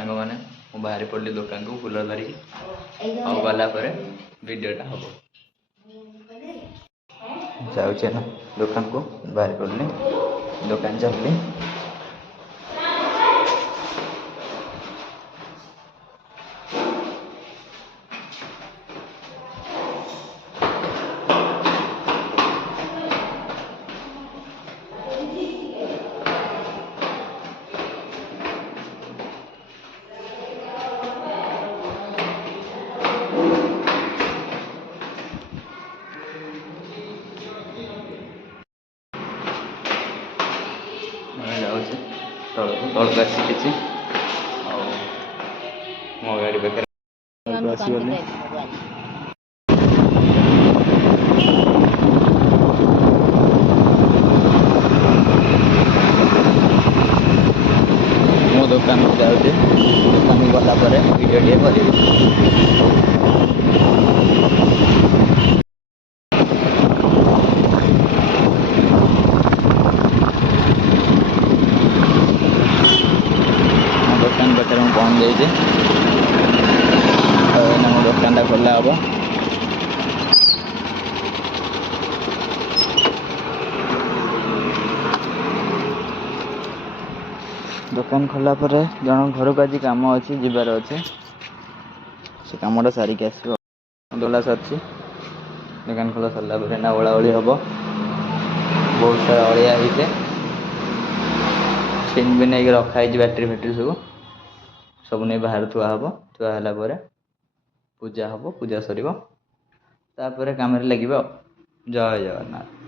सांग मैंने मु बाहरी पड़ी दुकान को कूलर धरिकी और गला वीडियोटा हम जाऊे ना दुकान को बाहरी पड़ली दुकान चलली जाऊे तौक आसी मो गाड़ी पाखे आसगली मो दुकान को जाऊे दुकान गला वीडियो टे कर दुकान पाखे मुझे पहुँच जाइए मो दुकान खोला हम दुकान खोला पर जन घर को आज कम अच्छी जीवार अच्छे से कमटा सारिक आसो दोला सर दुकान खोला सरला ना ओला ओली हम बहुत सारा अलिया होते स्क्रीन भी नहीं रखाई बैटेरी फैट्री सब नहीं बाहर थुआ हम थुआला पूजा हम पूजा सर कम लगे जय जगन्नाथ।